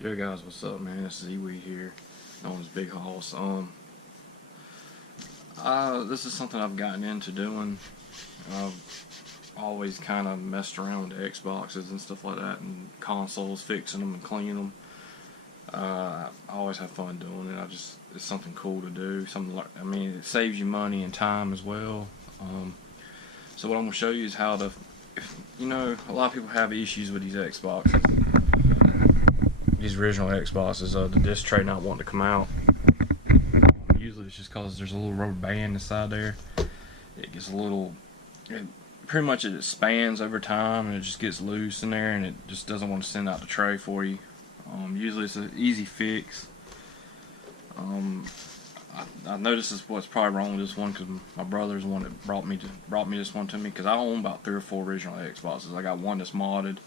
Yo guys, what's up, man? This is Ewe here, known as Big Hoss. This is something I've gotten into doing. I've always kind of messed around with the Xboxes and stuff like that, and consoles, fixing them and cleaning them. I always have fun doing it. It's something cool to do. It saves you money and time as well. So what I'm gonna show you is how to, a lot of people have issues with these Xboxes. These original Xboxes, the disc tray not wanting to come out. Usually it's just because there's a little rubber band inside there. It gets pretty much it expands over time and it just gets loose in there and it just doesn't want to send out the tray for you. Usually it's an easy fix. I noticed what's probably wrong with this one because my brother's the one that brought me this one to me, because I own about 3 or 4 original Xboxes. I got one that's modded.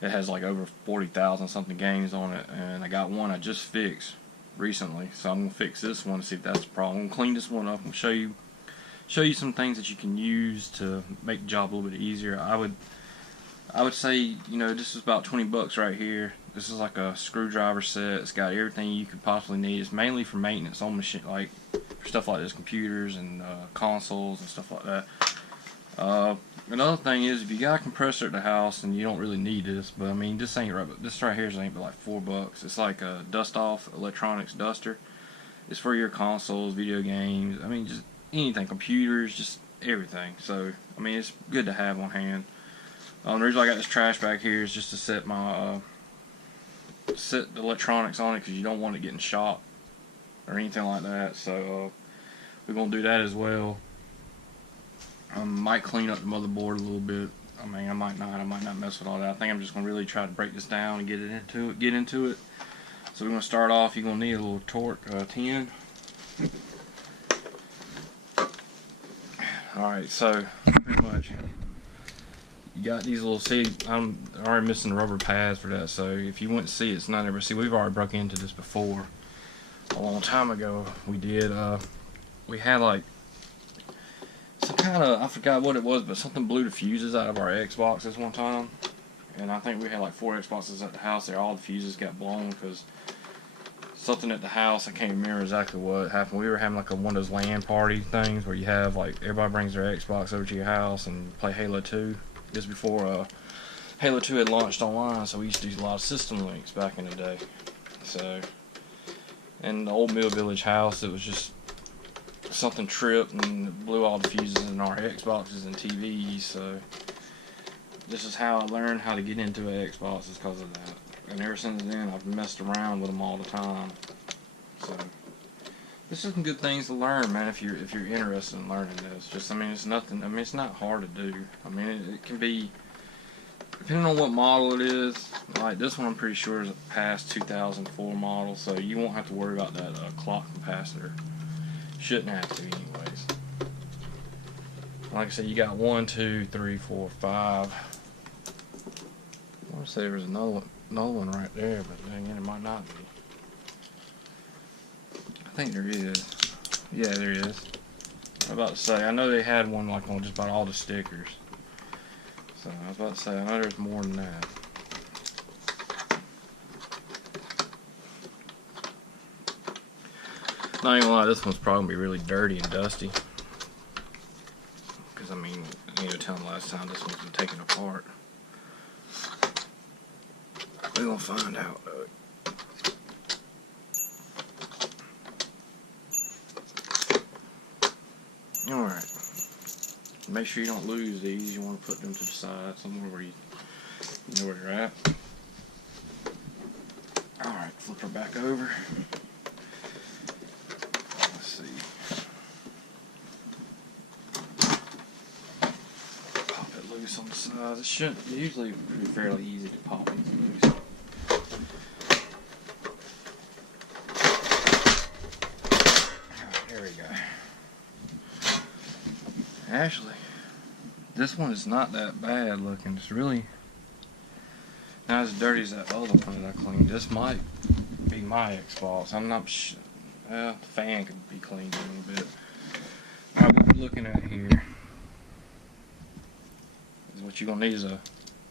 It has like over 40,000 something games on it, and I got one I just fixed recently. So I'm gonna fix this one to see if that's a problem. I'm gonna clean this one up and show you some things that you can use to make the job a little bit easier. I would say, this is about 20 bucks right here. This is like a screwdriver set. It's got everything you could possibly need. It's mainly for maintenance on machine, like for stuff like this, computers and consoles and stuff like that. Another thing is, if you got a compressor at the house, and you don't really need this, but I mean, this right here ain't but like 4 bucks. It's like a dust off electronics duster. It's for your consoles, video games. I mean, just anything, computers, just everything. So I mean, it's good to have on hand. The reason I got this trash bag here is just to set set the electronics on it, because you don't want it getting shot or anything like that. So we're gonna do that as well. Might clean up the motherboard a little bit. I mean, I might not mess with all that. I think I'm just gonna really try to break this down and get into it. So we're gonna start off. You're gonna need a little torque 10. All right, so pretty much you got these little. See, I'm already missing the rubber pads for that. So if you wouldn't see, it's not ever. See, we've already broke into this before. A long time ago, we did. We had like some kind of, I forgot what it was, but something blew the fuses out of our Xboxes one time. And I think we had like 4 Xboxes at the house there. All the fuses got blown because something at the house, I can't remember exactly what happened. We were having like one of those LAN party things where you have like everybody brings their Xbox over to your house and play Halo 2. This before Halo 2 had launched online, so we used to do a lot of system links back in the day. So, in the old Mill Village house, it was just something tripped and blew all the fuses in our Xboxes and TVs. So this is how I learned how to get into an Xbox, is because of that. And ever since then, I've messed around with them all the time. So this is some good things to learn, man. If you're interested in learning this, just it's nothing. I mean, it's not hard to do. I mean, it can be, depending on what model it is. Like this one, I'm pretty sure is a past 2004 model, so you won't have to worry about that clock capacitor. Shouldn't have to, anyways. Like I said, you got 1, 2, 3, 4, 5. I want to say there was another one right there, but then again, it might not be. I think there is. Yeah, there is. I was about to say, I know they had one like on just about all the stickers. So I was about to say, I know there's more than that. Not even gonna lie, this one's probably gonna be really dirty and dusty. Because I mean, tell them last time this one's been taken apart. We're gonna find out though. Alright. Make sure you don't lose these. You want to put them to the side somewhere where you know where you're at. Alright, flip her back over. Let's see. Pop it loose on the sides. It usually be fairly easy to pop these loose. There we go. Actually, this one is not that bad looking. It's really not as dirty as that other one that I cleaned. This might be my Xbox. I'm not sure. The fan could be cleaned a little bit. Alright, what we're looking at here is what you're gonna need is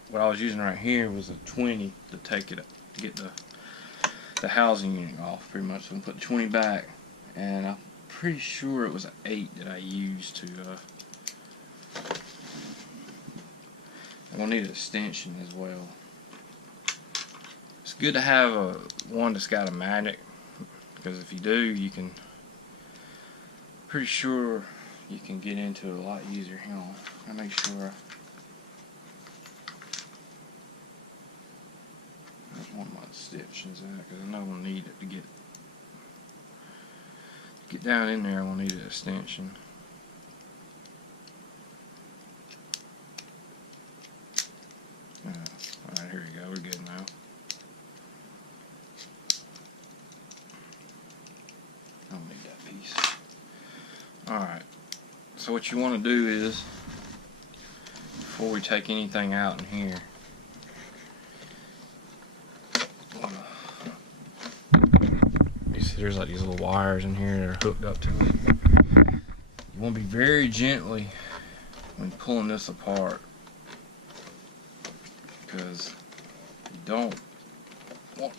what I was using right here was a 20 to get the the housing unit off pretty much. So I'm put 20 back, and I'm pretty sure it was an 8 that I used to. I'm gonna need an extension as well. It's good to have one that's got a magnet, because if you do, you can. Pretty sure you can get into it a lot easier. Hang on, I make sure. There's one of my extensions in it, because I know I'll need it to get down in there. I will need an extension. Alright, here we go. We're good now. I don't need that piece. Alright, so what you want to do is, before we take anything out in here, you see there's like these little wires in here that are hooked up to it. You want to be very gently when pulling this apart, because you don't want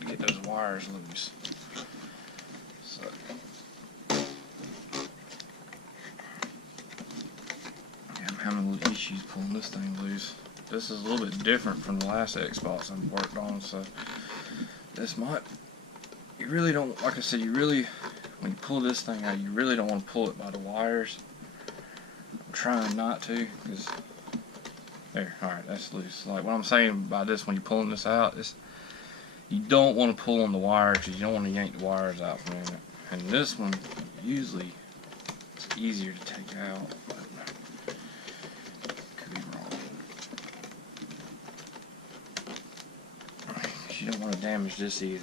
to get those wires loose. So I'm having a little issues pulling this thing loose. This is a little bit different from the last Xbox I've worked on, so this might, you really don't, like I said, you really, when you pull this thing out, you really don't want to pull it by the wires. I'm trying not to, because there, alright, that's loose. Like what I'm saying by this, when you're pulling this out, is you don't want to pull on the wires, because you don't want to yank the wires out from it. And this one, usually, it's easier to take out, but could be wrong. You don't want to damage this either.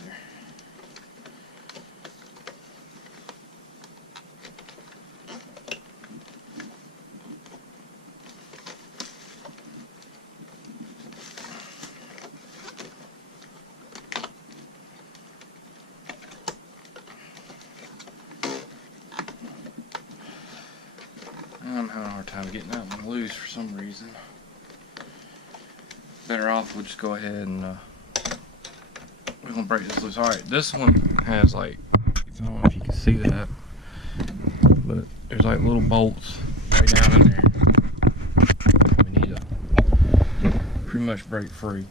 I'm having a hard time getting that one loose for some reason. Better off we'll just go ahead and we're gonna break this loose. Alright, this one has like, I don't know if you can see that, but there's like little bolts right down in there. We need to pretty much break free.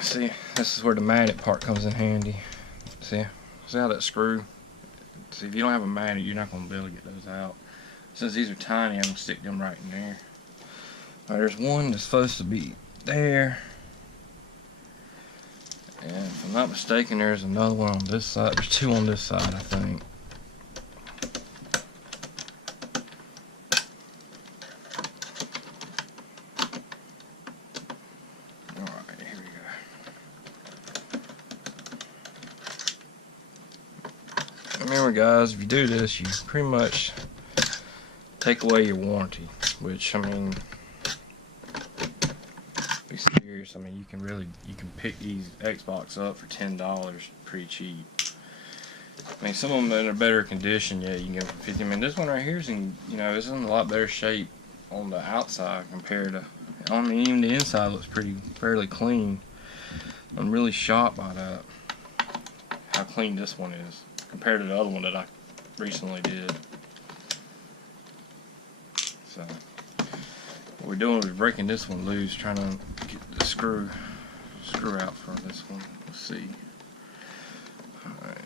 See, this is where the magnet part comes in handy. See how that screw? See, if you don't have a magnet, you're not going to be able to get those out. Since these are tiny, I'm going to stick them right in there. Alright, there's one that's supposed to be there. And if I'm not mistaken, there's another one on this side. There's two on this side, I think. Remember guys, if you do this, you pretty much take away your warranty, which, I mean, be serious, I mean, you can pick these Xbox up for $10 pretty cheap. I mean, some of them in a better condition, yeah, you can get them for 50. I mean, this one right here is in, it's in a lot better shape on the outside compared to, I mean, even the inside looks fairly clean. I'm really shocked by that, how clean this one is compared to the other one that I recently did. So what we're doing is breaking this one loose, trying to get the screw out for this one. Let's see. Alright.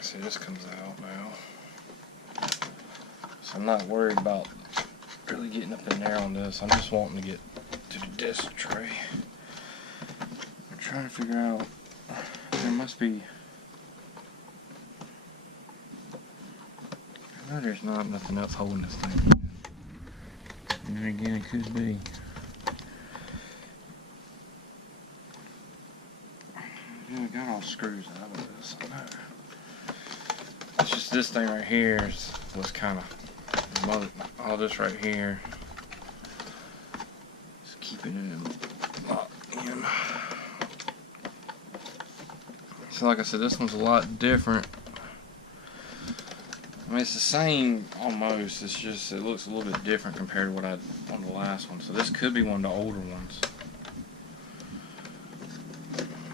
See, this comes out now. So I'm not worried about really getting up in there on this. I'm just wanting to get to the disc tray. I'm trying to figure out, there must be, I know there's not nothing else holding this thing. And then again, it could be. Yeah, I got all screws out of this. I know. It's just this thing right here was kind of, all this right here. Just keeping it locked in. So like I said, this one's a lot different I mean, it's the same almost. It's just it looks a little bit different compared to what I on the last one. So this could be one of the older ones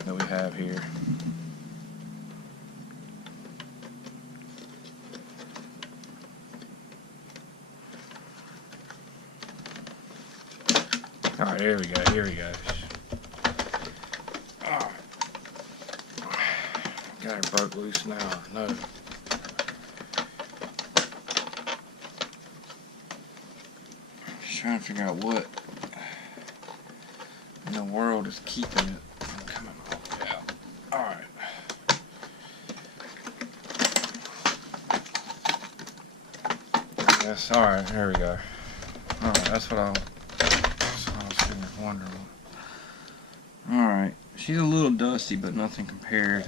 that we have here. All right, here we go. Here we go. All right. Got her broke loose now. No. Trying to figure out what in the world is keeping it from coming all out. Alright. Yes, alright, here we go. Alright, that's what I was sitting there wondering. Alright, she's a little dusty, but nothing compared.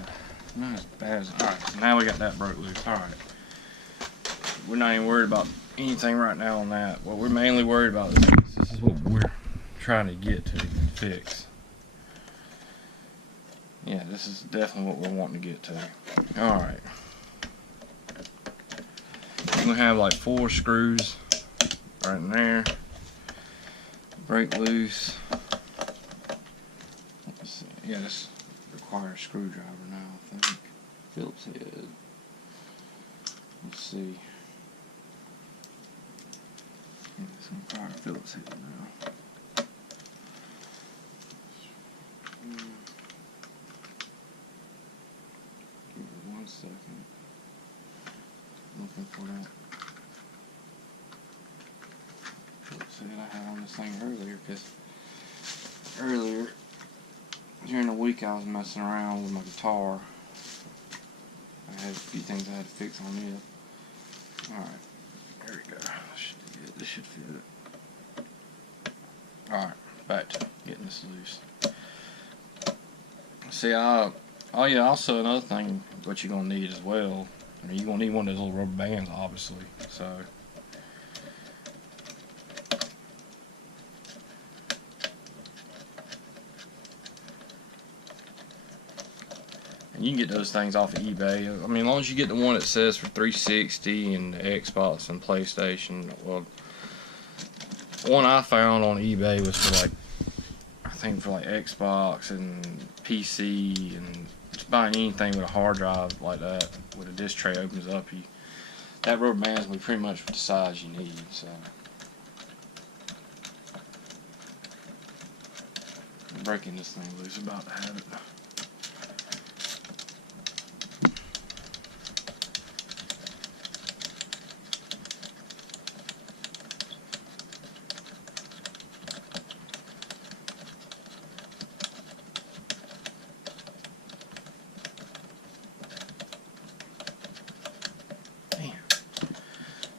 Not as bad as. Alright, so now we got that broke loose. Alright. We're not even worried about anything right now on that. What we're mainly worried about is this is what we're trying to get to fix. Yeah, this is definitely what we're wanting to get to. Alright. We're going to have like 4 screws right in there. Break loose. Let's see. Yeah, this requires a screwdriver now, I think. Phillips head. Let's see. It's going to fire Phillips head now. Give me 1 second. Looking for that Phillips head I had on this thing earlier, because earlier during the week I was messing around with my guitar. I had a few things I had to fix on it. Alright, there we go. This should fit it. Alright, back to getting this loose. See, oh yeah, also another thing what you're going to need as well. I mean, you're going to need one of those little rubber bands, obviously. So, and you can get those things off of eBay. I mean, as long as you get the one that says for 360 and Xbox and PlayStation. Well, one I found on eBay was for like, I think for like Xbox and PC, and just buying anything with a hard drive like that, with a disc tray opens up, that rubber band's gonna be pretty much the size you need. So, I'm breaking this thing loose, about to have it.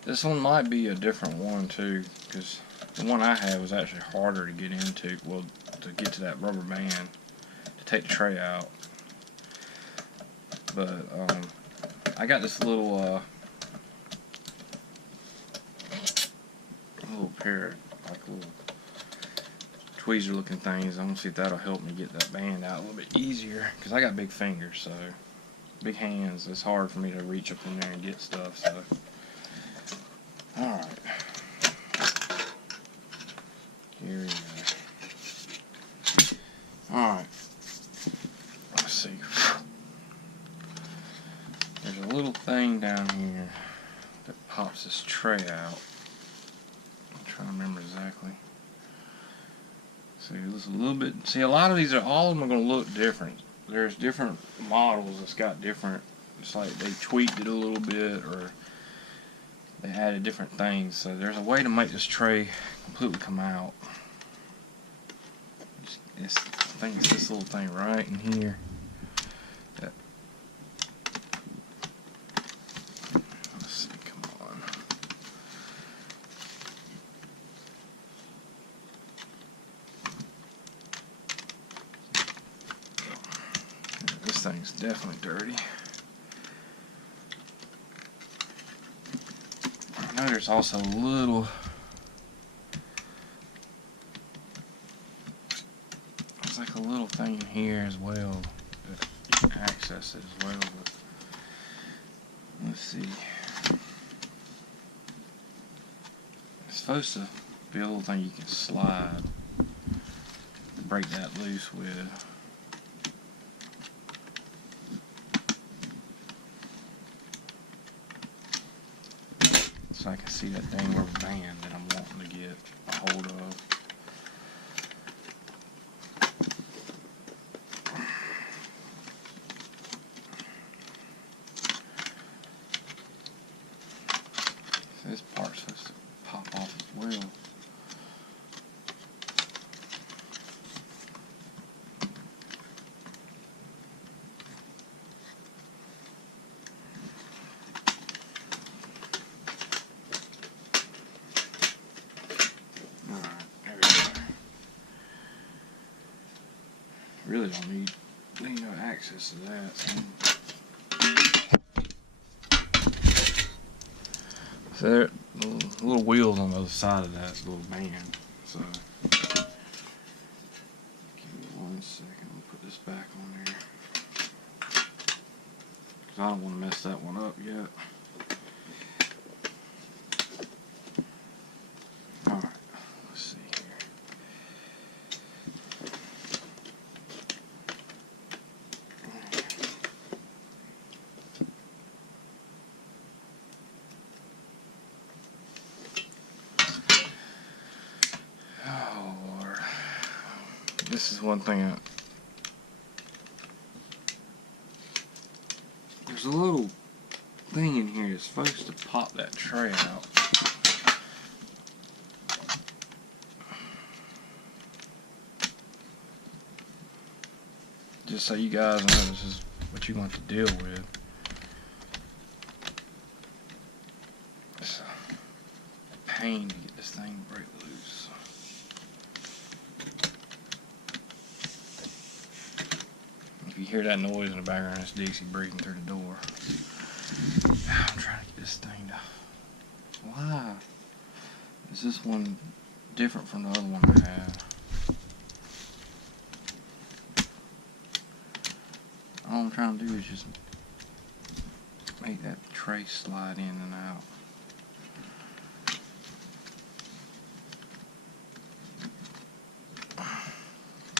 This one might be a different one too, because the one I had was actually harder to get into. Well, to get to that rubber band to take the tray out. But I got this little pair, like little tweezer looking things. I'm gonna see if that'll help me get that band out a little bit easier, because I got big fingers, so big hands. It's hard for me to reach up in there and get stuff. So. Alright, here we go. Alright, let's see. There's a little thing down here that pops this tray out. I'm trying to remember exactly. See, there's a little bit. See, a lot of these all of them are going to look different. There's different models that's got different. It's like they tweaked it a little bit, or they added different things, so there's a way to make this tray completely come out. I think it's this little thing right in here. Let's see, come on. This thing's definitely dirty. I know there's also a little, there's like a little thing in here as well that you can access it as well, but let's see. It's supposed to be a little thing you can slide, break that loose with. So I can see that dang rubber band that I'm wanting to get a hold of. So this part's supposed to pop off as well. Really don't need no access to that. So there, little wheels on the other side of that little band. So give me 1 second. I'll put this back on there because I don't want to mess that one up yet. All right. Let's see here. Oh Lord, this is one thing. There's a little thing in here that's supposed to pop that tray out. Just so you guys know, this is what you're going to have to deal with. It's a pain to get this thing to break loose. If you hear that noise in the background, it's Dixie breathing through the door. I'm trying to get this thing to... Why is this one different from the other one I had? All I'm trying to do is just make that tray slide in and out.